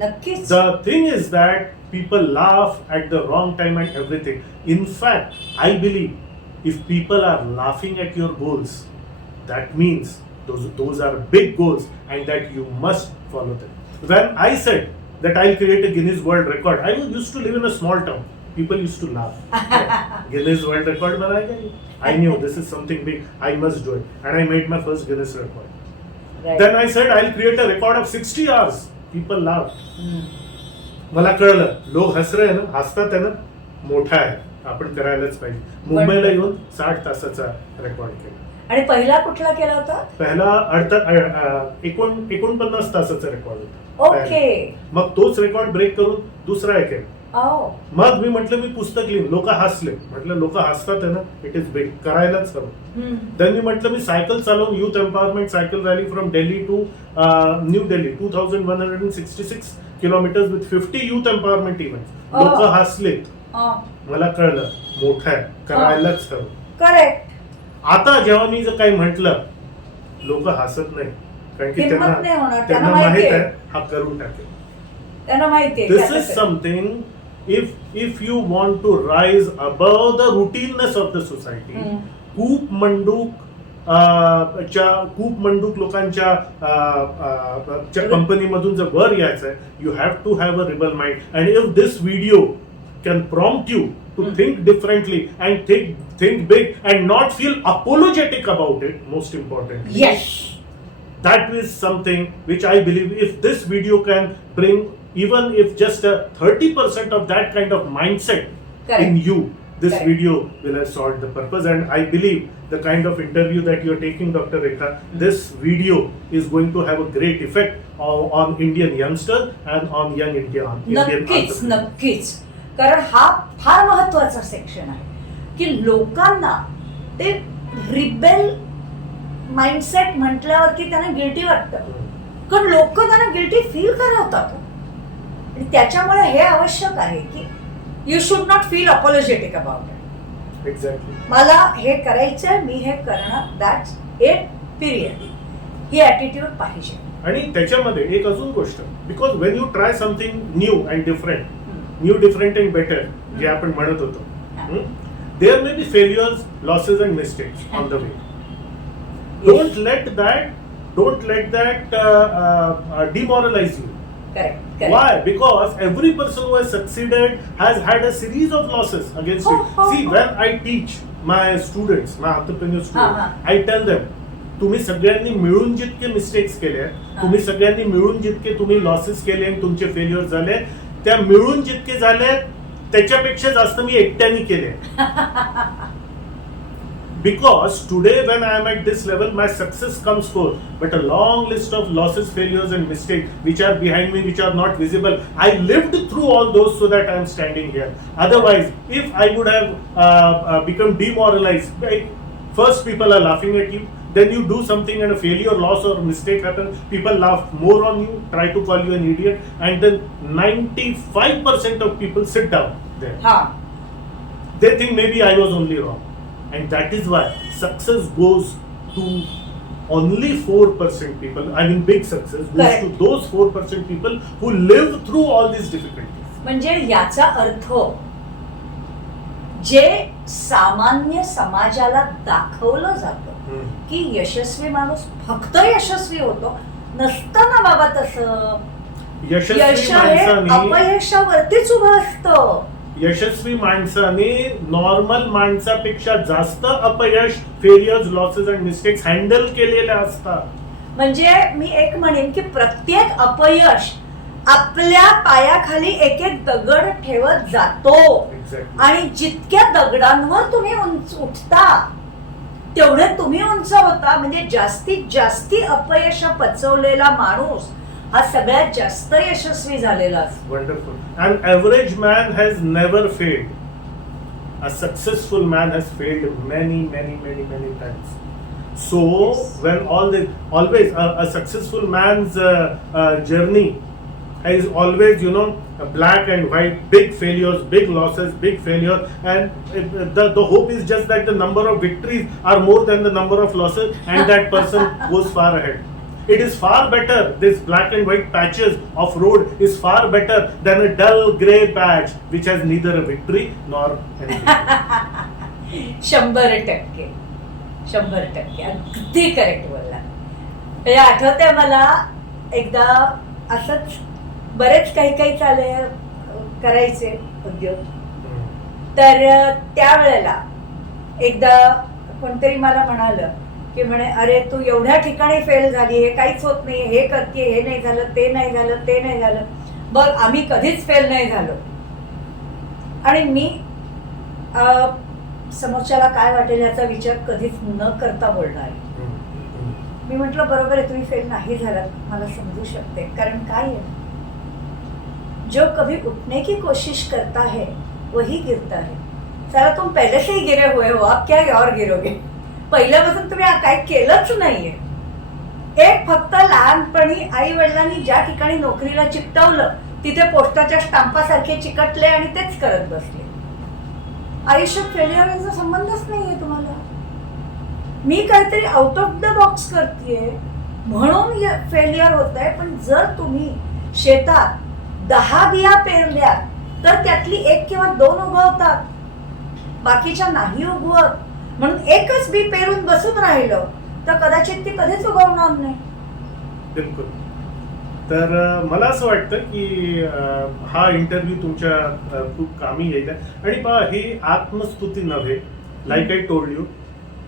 नक्कीच. The thing is that people laugh at the wrong time and everything. In fact, I believe if people are laughing at your goals, that means those are big goals and that you must follow them. When I said that I'll create a Guinness World Record, I used to live in a small town. People used to laugh. Guinness World Record banayega. I knew this is something big. I must do it. And I made my first Guinness record. Right. Then I said I'll create a record of 60 hours. People laughed. मला कळलं लोक हसरे ना, हसतात आहे ना, मोठा आहे, आपण करायलाच पाहिजे. मुंबईला येऊन 60 तासाचा रेकॉर्ड केला. आणि पहिला कुठला केला होता? पहिला 49 तासाचा रेकॉर्ड होता. ओके. मग तोच रेकॉर्ड ब्रेक करून दुसरा एक आहे. मग मी म्हटलं मी पुस्तक लिहिन, लोक हसले. म्हटलं लोक हसतात आहे ना, इट इज बिग, करायलाच हवं. देन मी म्हटलं मी सायकल चालवून youth empowerment cycle rally from Delhi to new Delhi 2166 kilometres with 50 youth empowerment event. लोक हसलेत. मला कळलं मोठं आहे, करायलाच हवं. करेक्ट. आता जेव्हा मी जर काही म्हटलं लोक हसत नाही, कारण की त्यांना माहित आहे हा करून टाकेल. त्यांना माहिती आहे. This is something, if you want to rise above the routineness of the society, खूप मंडूक लोकांच्या कंपनीमधून जर वर यायचं आहे, you have to have a rebel mind. And if this video can prompt you to think differently and think big and not feel apologetic about it, most important. Yes. That is something which I believe if this video can bring, even if just a 30% of that kind of mindset in you, this Correct. video will have solved the purpose. And I believe the kind of interview that you're taking, Dr. Rekha, this video is going to have a great effect on Indian youngsters and on young Indian नक्कीच entrepreneurs. नक्कीच. कारण हा फार महत्वाचा section आहे की लोकांना ते रिबेल माइंडसेट म्हटल्यावरती त्यांना गिल्टी वाटतं, कारण लोक त्यांना गिल्टी फील करवतात आणि त्याच्यामुळे हे आवश्यक आहे की you should not feel apologetic about it. Exactly. मला हे करायचंय, मी हे करणं, दॅट्स इट, पिरियड. ही ॲटिट्यूड पाहिजे. आणि त्याच्यामध्ये एक अजून गोष्ट, because when you try something new and different, new different and better जे आपण म्हणत होतो, there may be failures, losses and mistakes on the way. Don't let that demoralize you. Correct. Why? Because every person who has succeeded has had a series of losses against it. See, when I teach my students, my entrepreneur students, I tell them, तुम्ही सगळ्यांनी मिळून जितके mistakes केले, तुम्ही सगळ्यांनी मिळून जितके तुम्ही लॉसेस केले आणि तुमचे फेल्युअर झाले, त्या मिळून जितके झाले त्याच्यापेक्षा जास्त मी एकट्याने केले. Because today when I am at this level, my success comes forth, but a long list of losses, failures and mistakes which are behind me, which are not visible. I lived through all those so that I am standing here. Otherwise, if I would have become demoralized, first people are laughing at you, then you do something and a failure, loss or mistake happens, people laugh more on you, try to call you an idiot, and then 95% of people sit down there. They think maybe I was only wrong. And that is why success goes to only 4% people. I mean, big success goes Correct. to those 4% people who live through all these difficulties. म्हणजे याचा अर्थ जे सामान्य समाजाला दाखवलं जातं की यशस्वी माणूस फक्त यशस्वी होतो, नसतं ना बाबा तसं. यश यशस्वी हे माणसाने अपयशावरतीच उभं असतं. यशस्वी माणसाने नॉर्मल माणसापेक्षा जास्त अपयश, failures, losses and mistakes handle केलेले असतात. म्हणजे मी एक म्हणेन की प्रत्येक अपयश आपल्या पायाखाली एक एक दगड ठेवत जातो. Exactly. आणि जितक्या दगडांवर तुम्ही उठता तेवढे तुम्ही उंच होता. म्हणजे जास्तीत जास्ती अपयश पचवलेला माणूस हा सगळ्यात जास्त यशस्वी झालेला असतो. Wonderful. An average man has never failed. A successful man has failed many times. So Yes. when always a successful man's journey is always, a black and white, big failures, big losses, big failure, and the hope is just that the number of victories are more than the number of losses, and that person goes far ahead. It is far better, this black and white patches of road is far better than a dull grey patch which has neither a victory nor anything. 100% अगदी correct बोलला. म्हणजे आठवतंय मला एकदा असंच बरेच काही करायचे उद्योग, तर त्यावेळेला एकदा कोणतरी मला म्हणालं की म्हणे, अरे तू एवढ्या ठिकाणी फेल झाली, हे काहीच होत नाही, हे करते, हे नाही झालं, ते नाही झालं, ते नाही झालं, बघ आम्ही कधीच फेल नाही झालो. आणि मी समोरच्याला काय वाटेल याचा विचार कधीच न करता बोलणार. मी म्हटलं बरोबर आहे, तुम्ही फेल नाही झालात, मला समजू शकते. कारण काय आहे, जो कभी उठने की कोशिश करता है वही गिरता है. साला तुम पहले से ही गिरे हुए हो, आप क्या और गिरोगे. पहिल्यापासून तुम्ही काय केलंच नाहीये. एक फक्त लहानपणी आई वडिलांनी ज्या ठिकाणी नोकरीला चिकटवलं तिथे पोस्टाच्या स्टाम्पासारखे चिकटले आणि तेच करत बसले. आयुष्यात फेल्युअरचा संबंधच नाहीये तुम्हाला. मी काहीतरी आउट ऑफ द बॉक्स करतेय म्हणून फेल्युअर होत आहे. पण जर तुम्ही शेतात 10 बिया पेरल्या तर त्यातली 1 किंवा 2 उगवतात, बाकीच्या नाही उगवत. म्हणून एकच बी पेरून बसून राहिलं तर कदाचित ती कधीच उगवणार नाही. बिलकुल. तर मला असं वाटतं की हा इंटरव्ह्यू तुमच्या खूप कामी येईल. आणि पहा, ही आत्मस्तुती नव्हे, लाईक आय टोल्ड यू,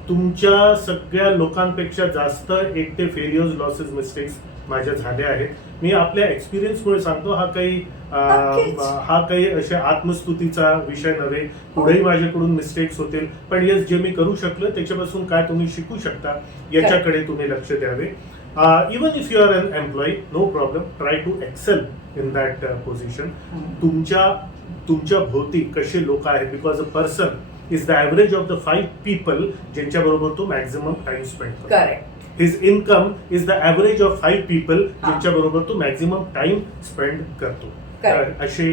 तुमच्या सगळ्या लोकांपेक्षा जास्त एकटे फेल्युअर्स, लॉसेस, मिस्टेक्स माझ्या झाल्या आहेत. मी आपल्या एक्सपिरियन्समुळे सांगतो, नक्कीच. हा काही अशा आत्मस्तुतीचा विषय नव्हे. पुढेही माझ्याकडून मिस्टेक्स होतील, पण येस, जे मी करू शकलो त्याच्यापासून काय तुम्ही शिकू शकता याच्याकडे तुम्ही लक्ष द्यावे. Even if you are an employee, no problem, try to excel in that position. तुमच्या भोवती कसे लोक आहेत, because a person is the average of the 5 people ज्यांच्या बरोबर तो मॅक्झिमम टाइम स्पेंड करतो. Correct. His income is the average of 5 people ज्यांच्या बरोबर तो मॅक्झिमम टाइम स्पेंड करतो. तर असे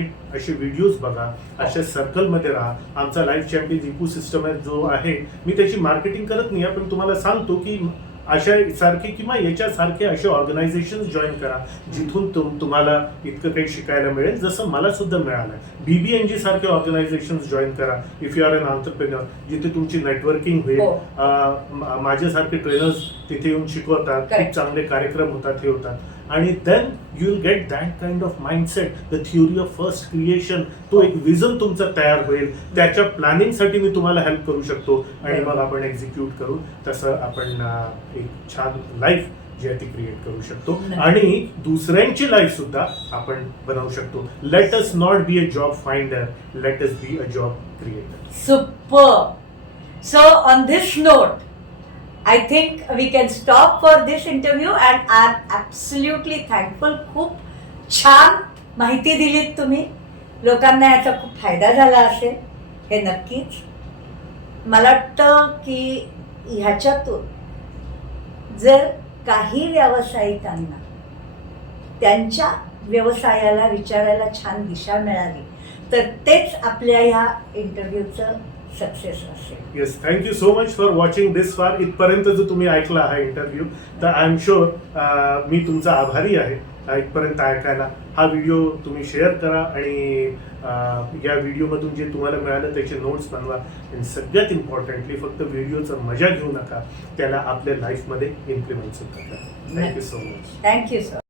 व्हिडिओज बघा, अशा सर्कलमध्ये राहा. आमचा लाईफ चॅम्पियन्स इकोसिस्टम जो आहे, मी त्याची मार्केटिंग करत नाही, पण तुम्हाला सांगतो की अशा सारखे किंवा याच्यासारखे असे ऑर्गनायझेशन जॉईन करा जिथून तुम्हाला इतकं काही शिकायला मिळेल, जसं मला सुद्धा मिळालं. BBNG सारखे ऑर्गनायझेशन जॉईन करा इफ यू आर एन ऑन्टरप्रेन्युअर, जिथे तुमची नेटवर्किंग होईल. माझ्यासारखे ट्रेनर्स तिथे येऊन शिकवतात, खूप चांगले कार्यक्रम होतात, हे होतात. आणि then you will get that kind of mindset, the theory of first creation. तो एक विजन तुमचा तयार होईल, त्याच्या प्लॅनिंगसाठी मी तुम्हाला हेल्प करू शकतो आणि मग आपण एक्झिक्यूट करू. तसं आपण एक छान लाईफ जी आहे ती क्रिएट करू शकतो आणि दुसऱ्यांची लाईफ सुद्धा आपण बनवू शकतो. Let us not be a job finder, let us be a job creator. Super. So on this note I think we can stop for this interview and I'm absolutely thankful. खूप छान माहिती दिलीत तुम्ही. लोकांना याचा खूप फायदा झाला असेल, हे नक्कीच. मला वाटतं की ह्याच्यातून जर काही व्यावसायिकांना त्यांच्या व्यवसायाला विचारायला छान दिशा मिळाली, तर तेच आपल्या ह्या इंटरव्ह्यूचं सक्सेस असेल. Yes, thank you so much for watching this far. इथपर्यंत जर तुम्ही ऐकला हा इंटरव्ह्यू, तर आय एम शुअर मी तुमचा आभारी आहे इथपर्यंत ऐकायला. हा व्हिडिओ तुम्ही शेअर करा आणि या व्हिडिओमधून जे तुम्हाला मिळालं त्याचे नोट्स बनवा. आणि सगळ्यात इम्पॉर्टंटली फक्त व्हिडिओचं मजा घेऊ नका, त्याला आपल्या लाईफमध्ये इम्प्लिमेंट सुद्धा करा. Thank you so much. Thank you sir.